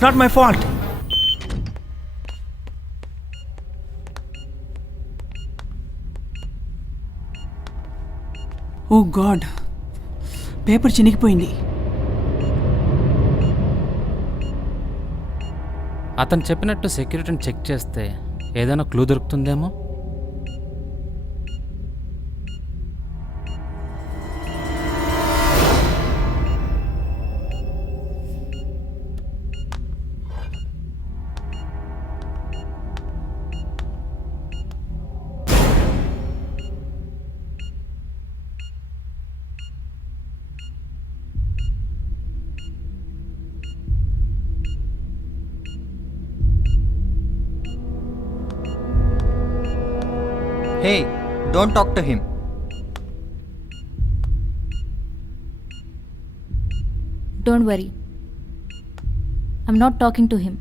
It's not my fault. Oh god, paper చినిగిపోయింది. అతను చెప్పినట్టు సెక్యూరిటీని చెక్ చేస్తే ఏదైనా క్లూ దొరుకుతుందేమో. Hey, don't talk to him. Don't worry. I'm not talking to him.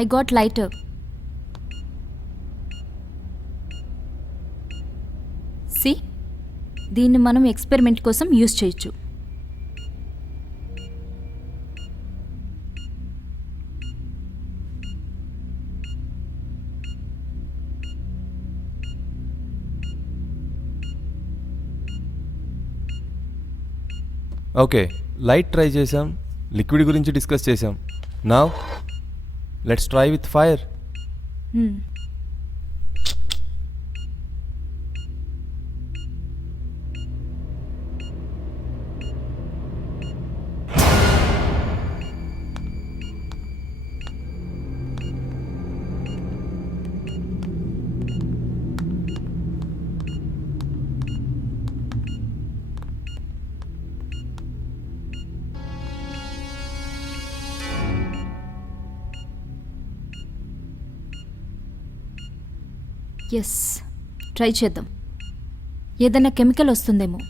I got lighter. See? దీన్ని మనం ఎక్స్పెరిమెంట్ కోసం యూజ్ చేయొచ్చు. ఓకే, లైట్ ట్రై చేసాం, లిక్విడ్ గురించి డిస్కస్ చేసాం. Now let's try with fire. Yes, try చేద్దాం. ఏదైనా కెమికల్ వస్తుందేమో.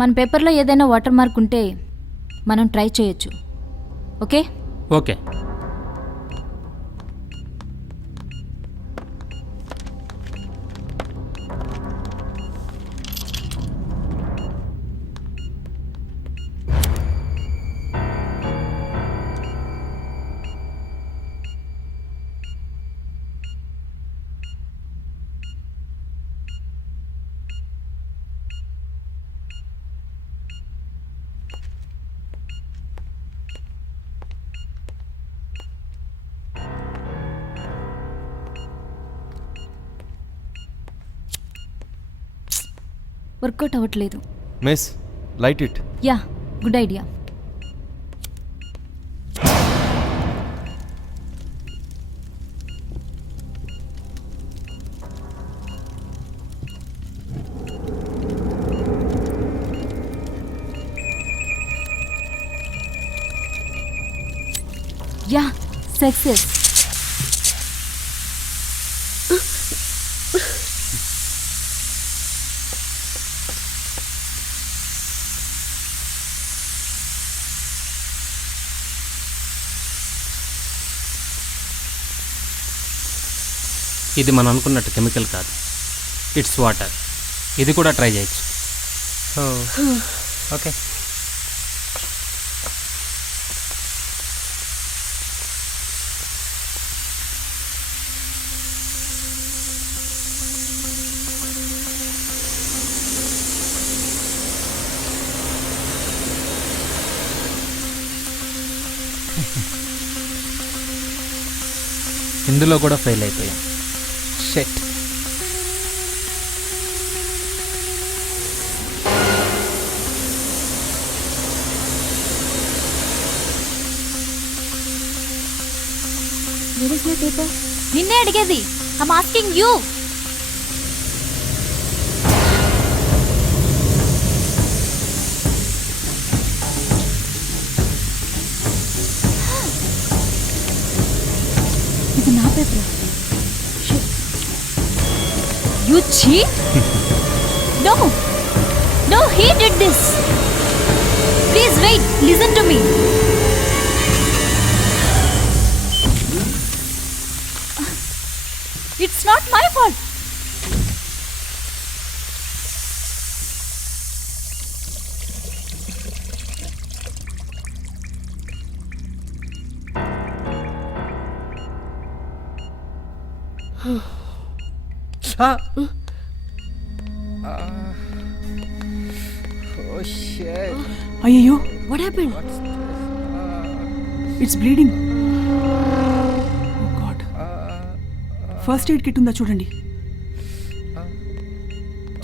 మన పేపర్లో ఏదైనా వాటర్ మార్క్ ఉంటే మనం ట్రై చేయొచ్చు. Okay okay. వర్కౌట్ అవ్వట్లేదు. Miss, light it. Yeah, good idea. Yeah, success. ఇది మనం అనుకున్నట్టు కెమికల్ కాదు, ఇట్స్ వాటర్. ఇది కూడా ట్రై చేయొచ్చు. ఓకే. ఇందులో కూడా ఫెయిల్ అయిపోయాం. షెట్. Where is my paper? నిన్నే అడిగేది. I'm asking you. ఇది నా paper. You cheat? No. No, he did this. Please wait. Listen to me. It's not my fault. Oh shit. అయ్యయ్యో, What happened? It's bleeding. Oh God. First aid kit ఉందా చూడండి.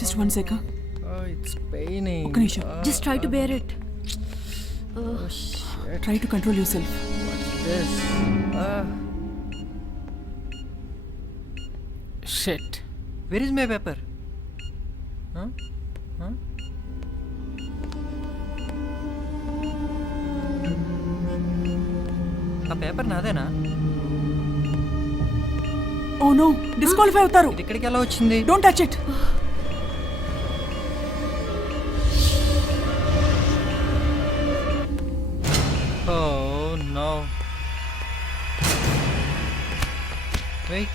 Just 1 second. Oh, it's paining. ఒక్క నిమిషం. Just try to bear it. Oh shit. Try to control your self. What's this? షెట్. Where is my paper? Huh? Huh? ఆ paper నాదేనా? Oh no, disqualify అవుతారు. ఇది ఇక్కడికి ఎలా వచ్చింది? Don't touch it. Oh no. Wait.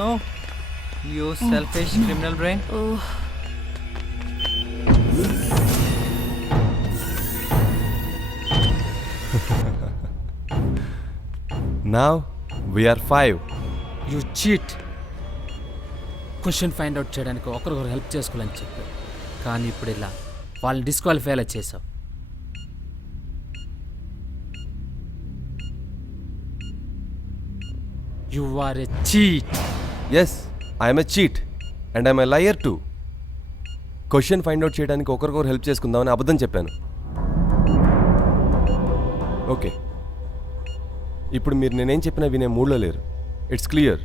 No. You selfish criminal brain. Oh, Now we are 5. You cheat. Question find out చేయడానికి ఒకరికొకరు help చేసుకోవాలని చెప్పారు, కానీ ఇప్పుడు ఇలా వాళ్ళని డిస్క్వాలిఫై అలా చేసావు. You are a cheat. Yes, I am a cheat and I am a liar too. Question find out చేయడానికి ఒకరికొకరు హెల్ప్ చేసుకుందామని అబద్ధం చెప్పాను. ఓకే, ఇప్పుడు మీరు నేనేం చెప్పినా వినే మూడ్లో లేరు. It's clear.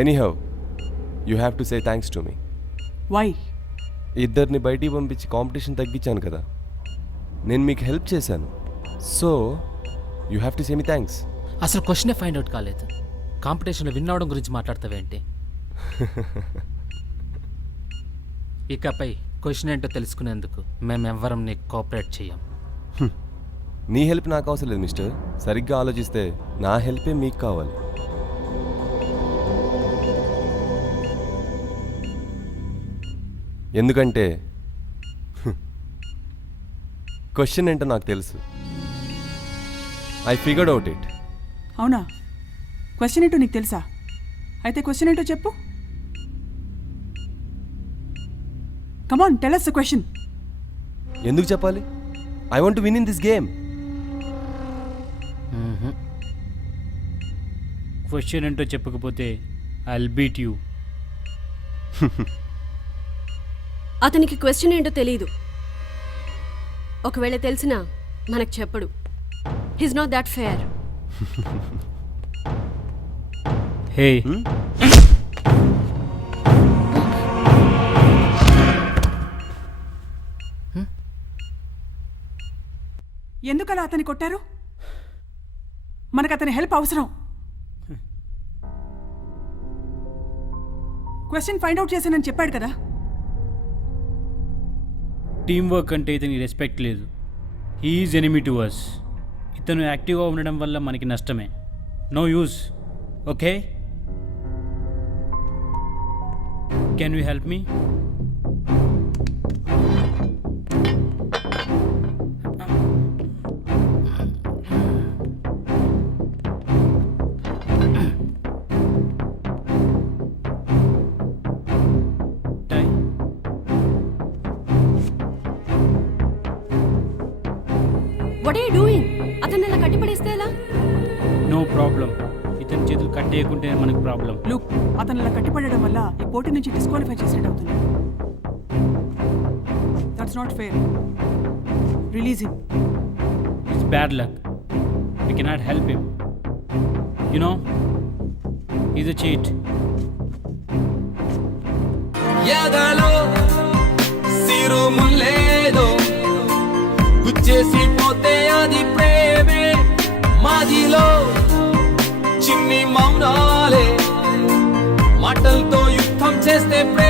Anyhow you have to say thanks to me. Why? ఇద్దరిని బయటికి పంపించి కాంపిటీషన్ తగ్గించాను కదా, నేను మీకు హెల్ప్ చేశాను. So you have to say me thanks. అసలు క్వశ్చనే ఫైండ్ అవుట్ కాలేదు, కాంపిటీషన్లో విన్ అవడం గురించి మాట్లాడతావేంటి? ఇకపై క్వశ్చన్ ఏంటో తెలుసుకునేందుకు మేమెవ్వరం నీకు కోఆపరేట్ చేయం. నీ హెల్ప్ నాకు అవసరం లేదు మిస్టర్. సరిగ్గా ఆలోచిస్తే నా హెల్పే మీకు కావాలి. ఎందుకంటే క్వశ్చన్ ఏంటో నాకు తెలుసు. I figured out it. అవునా? క్వశ్చన్ ఏంటో నీకు తెలుసా? అయితే క్వశ్చన్ ఏంటో చెప్పు. Come on, tell us the question. ఎందుకు చెప్పాలి? I want to win in this game. Question ఏంటో చెప్పకపోతే ఐల్ బీట్ యూ. అతనికి క్వశ్చన్ ఏంటో తెలీదు. ఒకవేళ తెలిసినా మనకు చెప్పడు. He's not that fair. Hey, ఎందుకలా అతన్ని కొట్టారు? మనకు అతని హెల్ప్ అవసరం. క్వశ్చన్ ఫైండ్ అవుట్ చేశానని చెప్పాడు కదా. టీం వర్క్ అంటే ఇతనికి రెస్పెక్ట్ లేదు. He's enemy to us. ఇతను యాక్టివ్గా ఉండడం వల్ల మనకి నష్టమే. No use. Okay, can you help me? What are you doing? అతన్ని అలా కట్టిపడేస్తే ఎలా? No problem. ఇతని చేతులు కట్టేయకుంటే మనకు ప్రాబ్లం. లుక్, అతను అలా కట్టిపడడం వల్ల ఈ పోటీ నుంచి డిస్క్వాలిఫై చేసినట్టు అవుతుంది. That's not fair. Release him. It's bad luck. We cannot help him. You know is a cheat. ఎదలో సిరుములేదో గుచ్చేసి పోతే అది ప్రేమే, మాదిలో చిన్ని మౌనాలే మాటలతో యుద్ధం చేస్తే ప్రేమ.